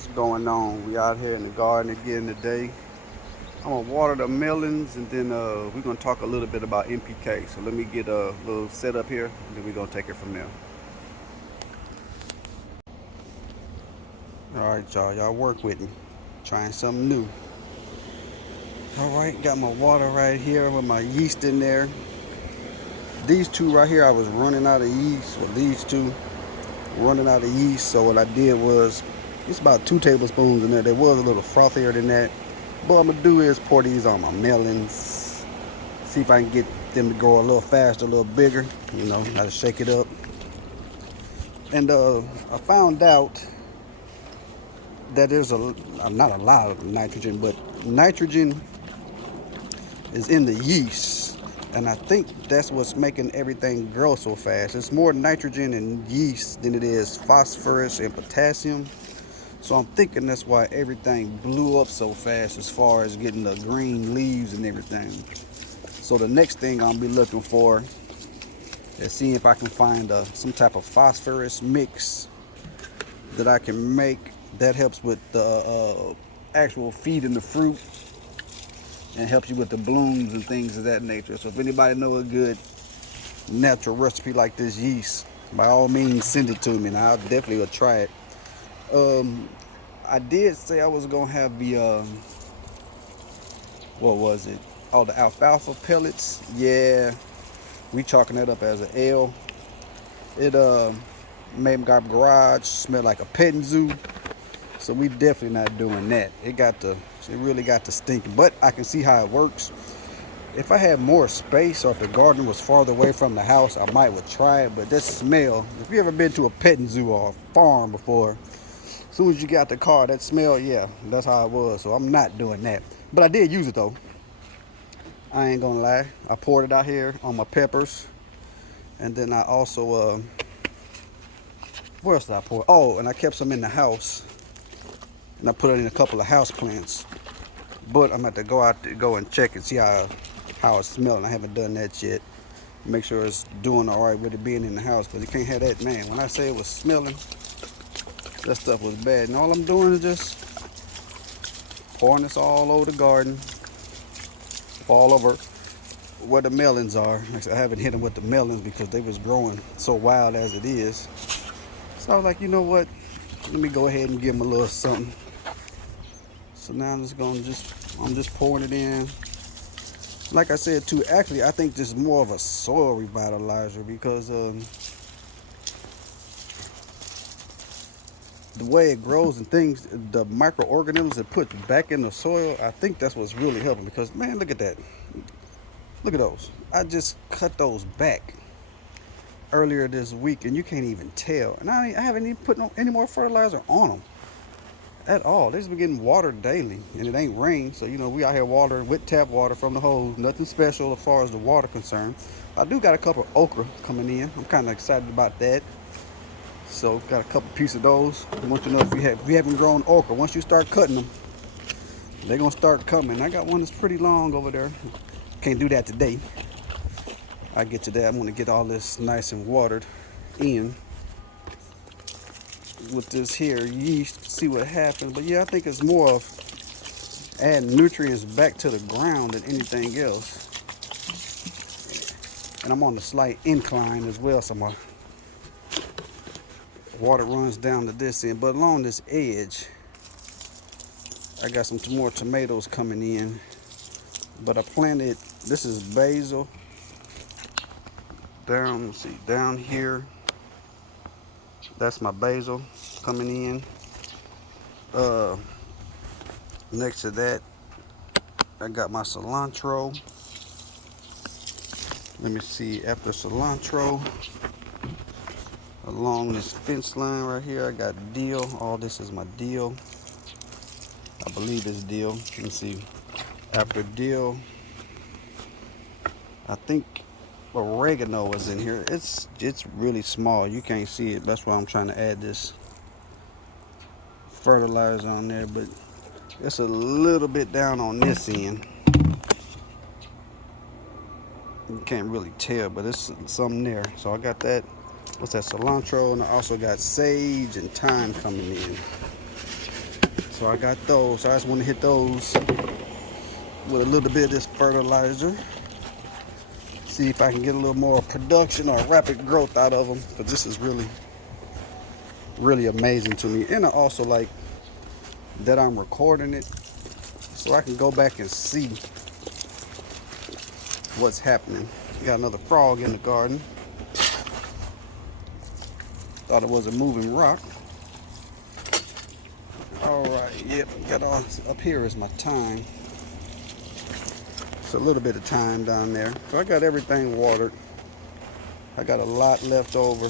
What's going on? We out here in the garden again today. I'm gonna water the melons and then we're gonna talk a little bit about NPK. So let me get a little setup here and then we're gonna take it from there. Alright y'all work with me. Trying something new. Alright, got my water right here with my yeast in there. These two right here I was running out of yeast. Well, these two running out of yeast, so what I did was it's about 2 tablespoons in there. They was a little frothier than that. But what I'm gonna do is pour these on my melons, see if I can get them to grow a little faster, a little bigger. You know, gotta shake it up. And I found out that there's not a lot of nitrogen, but nitrogen is in the yeast. And I think that's what's making everything grow so fast. It's more nitrogen in yeast than it is phosphorus and potassium. So I'm thinking that's why everything blew up so fast as far as getting the green leaves and everything. So the next thing I'll be looking for is seeing if I can find some type of phosphorus mix that I can make that helps with the actual feeding the fruit and helps you with the blooms and things of that nature. So if anybody know a good natural recipe like this yeast, by all means send it to me and I'll definitely try it. I did say I was gonna have the what was it? Oh, the alfalfa pellets. Yeah, we chalking that up as an L. It made my garage smell like a petting zoo. So we definitely not doing that. It really got to stinking. But I can see how it works. If I had more space or if the garden was farther away from the house, I might would try it. But that smell, if you ever been to a petting zoo or a farm before, as soon as you got the car, that smell, yeah, that's how it was. So I'm not doing that. But I did use it though. I ain't gonna lie. I poured it out here on my peppers. And then I also, where else did I pour? Oh, and I kept some in the house. And I put it in a couple of house plants. But I'm going to go and check and see how it's smelling. I haven't done that yet. Make sure it's doing all right with it being in the house. Because you can't have that, man. When I say it was smelling, that stuff was bad. And all I'm doing is just pouring this all over the garden. All over where the melons are. I haven't hit them with the melons because they was growing so wild as it is. So I was like, you know what? Let me go ahead and give them a little something. So now I'm just pouring it in. Like I said too, actually I think this is more of a soil revitalizer because the way it grows and things, the microorganisms it puts back in the soil, I think that's what's really helping. Because man, look at that. Look at those. I just cut those back earlier this week and you can't even tell. And I haven't even put any more fertilizer on them at all. They just been getting watered daily and it ain't rain. So, you know, we out here watering with tap water from the hose. Nothing special as far as the water concerned. I do got a couple of okra coming in. I'm kind of excited about that. So, got a couple pieces of those. I want you to know if you haven't grown okra, once you start cutting them, they're going to start coming. I got one that's pretty long over there. Can't do that today. I get to that. I'm going to get all this nice and watered in with this here yeast, see what happens. But yeah, I think it's more of adding nutrients back to the ground than anything else. And I'm on the slight incline as well, so my water runs down to this end. But along this edge, I got some more tomatoes coming in. But I planted, this is basil. Down, let's see, down here, that's my basil coming in. Next to that, I got my cilantro. Let me see, after cilantro, along this fence line right here, I got dill. All this is my dill. I believe it's dill. Let me see. After dill, I think oregano is in here. It's really small. You can't see it. That's why I'm trying to add this fertilizer on there, but it's a little bit down on this end. You can't really tell, but it's something there. So I got that. What's that? Cilantro, and I also got sage and thyme coming in. So I got those. So I just want to hit those with a little bit of this fertilizer. See if I can get a little more production or rapid growth out of them. But this is really, really amazing to me. And I also like that I'm recording it so I can go back and see what's happening. Got another frog in the garden. Thought it was a moving rock. All right, yep, got all up here is my thyme. It's a little bit of thyme down there. So I got everything watered. I got a lot left over.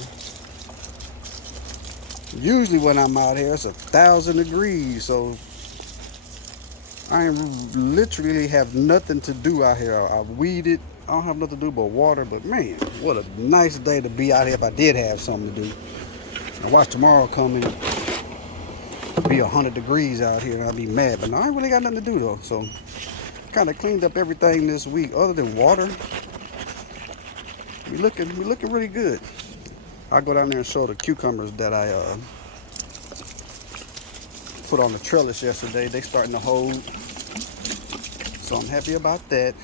Usually when I'm out here, it's 1,000 degrees, so I literally have nothing to do out here. I weeded. I don't have nothing to do but water, but man, what a nice day to be out here if I did have something to do. I watch tomorrow come and be 100 degrees out here and I'll be mad, but no, I ain't really got nothing to do though. So kind of cleaned up everything this week other than water. We looking really good. I'll go down there and show the cucumbers that I put on the trellis yesterday. They starting to hold, so I'm happy about that.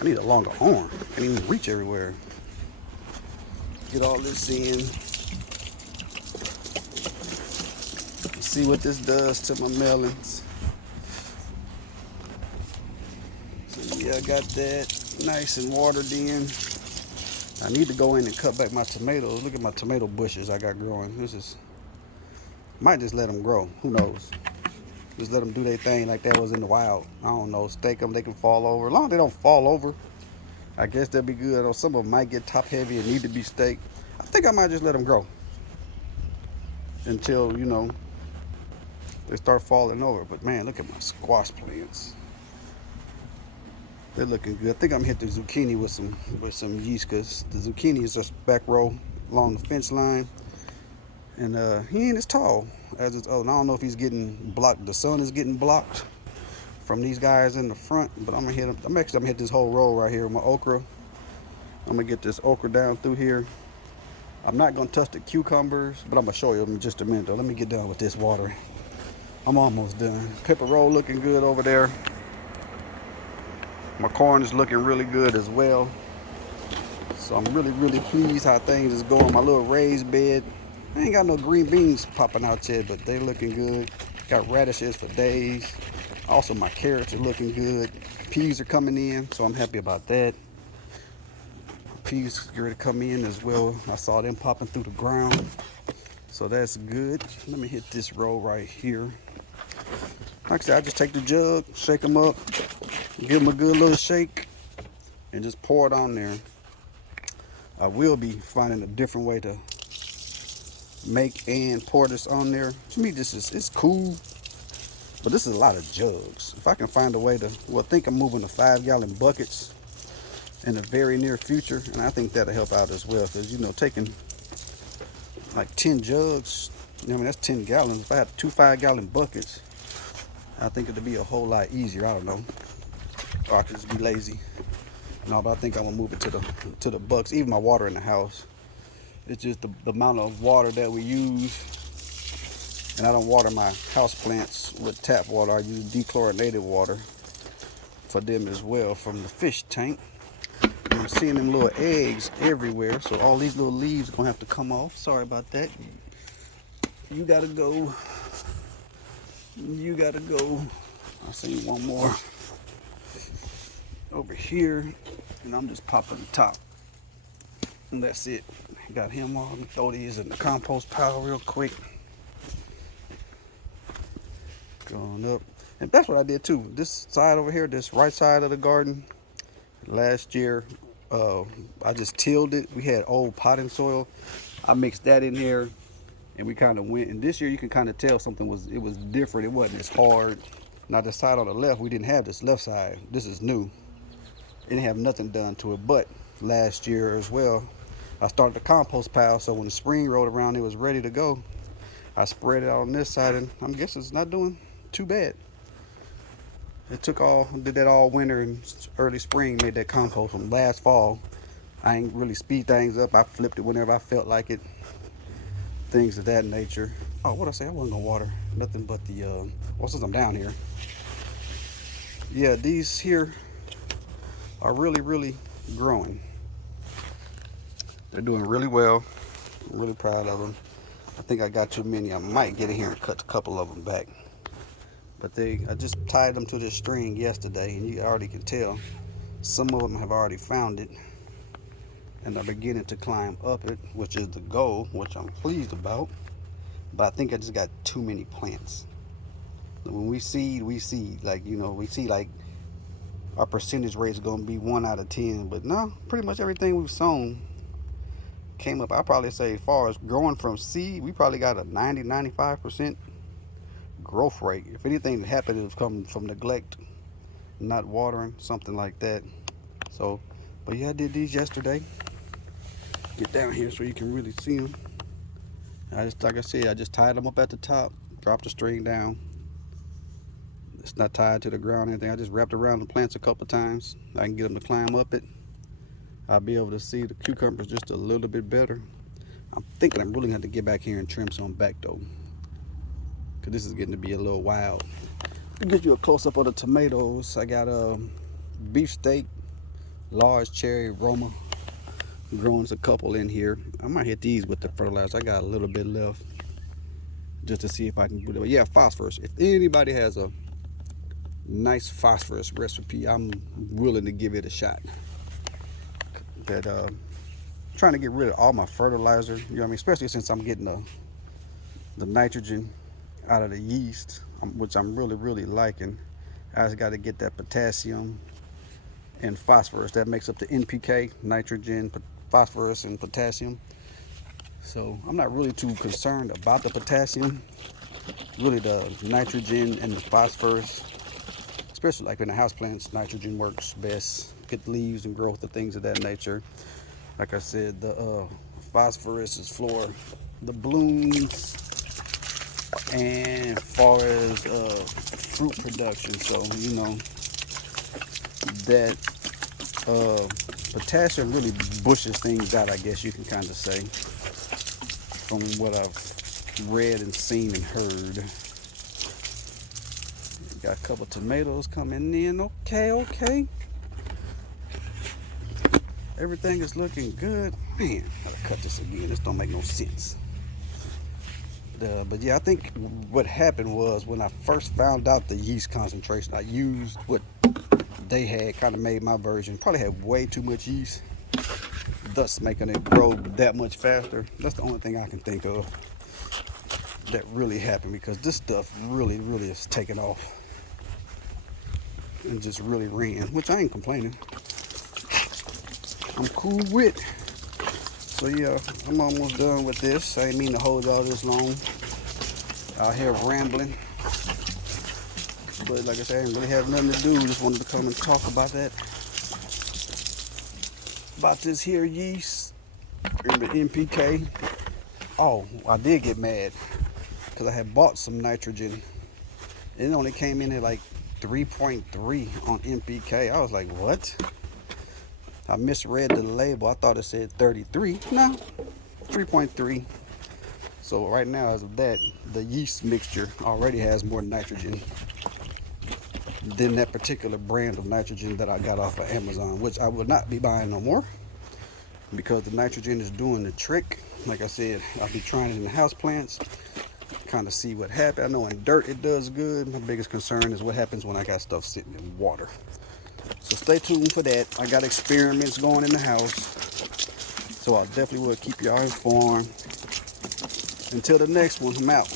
I need a longer arm. I can't even reach everywhere. Get all this in. See what this does to my melons. So yeah, I got that nice and watered in. I need to go in and cut back my tomatoes. Look at my tomato bushes I got growing. Might just let them grow. Who knows? Just let them do their thing like that was in the wild. I don't know. Stake them, they can fall over. As long as they don't fall over, I guess they'll be good. Or some of them might get top heavy and need to be staked. I think I might just let them grow until, you know, they start falling over. But man, look at my squash plants. They're looking good. I think I'm hit the zucchini with some yeast, because the zucchini is just back row along the fence line, and he ain't as tall as its own. I don't know if he's getting blocked. The sun is getting blocked from these guys in the front, but I'm gonna hit him. I'm gonna hit this whole row right here with my okra. I'm gonna get this okra down through here. I'm not gonna touch the cucumbers, but I'm gonna show you in just a minute though. Let me get done with this watering. I'm almost done. Pepper roll looking good over there. My corn is looking really good as well. So I'm really pleased how things is going. My little raised bed. I ain't got no green beans popping out yet, but they looking good. Got radishes for days. Also my carrots are looking good. Peas are coming in, so I'm happy about that. Peas are ready to come in as well. I saw them popping through the ground, so that's good. Let me hit this row right here. Like I said, I just take the jug, shake them up, give them a good little shake, and just pour it on there. I will be finding a different way to make and pour this on there. To me, it's cool, but this is a lot of jugs. If I can find a way to, well, I think I'm moving to 5-gallon buckets in the very near future, and I think that'll help out as well, because, you know, taking like 10 jugs, I mean, that's 10 gallons. If I had 2 5-gallon buckets, I think it'd be a whole lot easier. I don't know. Or I could just be lazy. No, but I think I'm gonna move it to the bucks. Even my water in the house, it's just the amount of water that we use. And I don't water my house plants with tap water. I use dechlorinated water for them as well from the fish tank. And I'm seeing them little eggs everywhere, so all these little leaves are gonna have to come off. Sorry about that. You gotta go. You gotta go. I see one more over here, and I'm just popping the top, and that's it. Got him on. Let me throw these in the compost pile real quick. Going up, and that's what I did too. This side over here, this right side of the garden, last year, I just tilled it. We had old potting soil. I mixed that in here, and we kind of went. And this year, you can kind of tell something was different. It wasn't as hard. Now the side on the left, we didn't have this left side. This is new. It didn't have nothing done to it. But last year as well, I started the compost pile. So when the spring rolled around, it was ready to go. I spread it out on this side, and I'm guessing it's not doing too bad. It did that all winter and early spring, made that compost from last fall. I ain't really speed things up. I flipped it whenever I felt like it. Things of that nature. Oh, what I say? I wasn't gonna water nothing but the. Well, since I'm down here, yeah, these here are really growing. They're doing really well. I'm really proud of them. I think I got too many. I might get in here and cut a couple of them back. But I just tied them to this string yesterday, and you already can tell some of them have already found it and are beginning to climb up it, which is the goal, which I'm pleased about. But I think I just got too many plants. When we seed, like, we see like our percentage rate is going to be 1 out of 10. But no, pretty much everything we've sown came up. I probably say, as far as growing from seed, we probably got a 90-95% growth rate. If anything that happened, it was coming from neglect, not watering, something like that. So, but yeah, I did these yesterday. Get down here so you can really see them. Like I said, I just tied them up at the top, dropped the string down. It's not tied to the ground or anything. I just wrapped around the plants a couple times. I can get them to climb up it. I'll be able to see the cucumbers just a little bit better. I'm thinking I'm really gonna have to get back here and trim some back though, because this is getting to be a little wild. To give you a close-up of the tomatoes, I got a beefsteak, large cherry Roma. Growing a couple in here. I might hit these with the fertilizer. I got a little bit left just to see if I can put it. Yeah, phosphorus. If anybody has a nice phosphorus recipe, I'm willing to give it a shot. That trying to get rid of all my fertilizer, you know what I mean, especially since I'm getting the nitrogen out of the yeast, which I'm really liking. I just got to get that potassium and phosphorus. That makes up the NPK, nitrogen, phosphorus, and potassium. So I'm not really too concerned about the potassium. Really the nitrogen and the phosphorus, especially like in the houseplants, nitrogen works best. Get leaves and growth and things of that nature. Like I said, the phosphorus is for the blooms and as far as fruit production. So that potassium really bushes things out, I guess you can kind of say, from what I've read and seen and heard. Got a couple tomatoes coming in. Okay. Everything is looking good. Man, I gotta cut this again. This don't make no sense. But yeah, I think what happened was when I first found out the yeast concentration, I used what they had, kind of made my version. Probably had way too much yeast, thus making it grow that much faster. That's the only thing I can think of that really happened, because this stuff really is taking off and just really ran, which I ain't complaining. I'm cool with. So yeah, I'm almost done with this. I ain't mean to hold y'all this long out here rambling, but like I said, I didn't really have nothing to do. Just wanted to come and talk about this here yeast and the NPK. Oh, I did get mad because I had bought some nitrogen. It only came in at like 3.3 on NPK. I was like, what? I misread the label. I thought it said 33. No, 3.3. So right now, as of that, the yeast mixture already has more nitrogen than that particular brand of nitrogen that I got off of Amazon, which I will not be buying no more, because the nitrogen is doing the trick. Like I said, I'll be trying it in the house plants, kind of see what happens. I know in dirt it does good. My biggest concern is what happens when I got stuff sitting in water. So stay tuned for that. I got experiments going in the house, so I definitely will keep y'all informed. Until the next one, I'm out.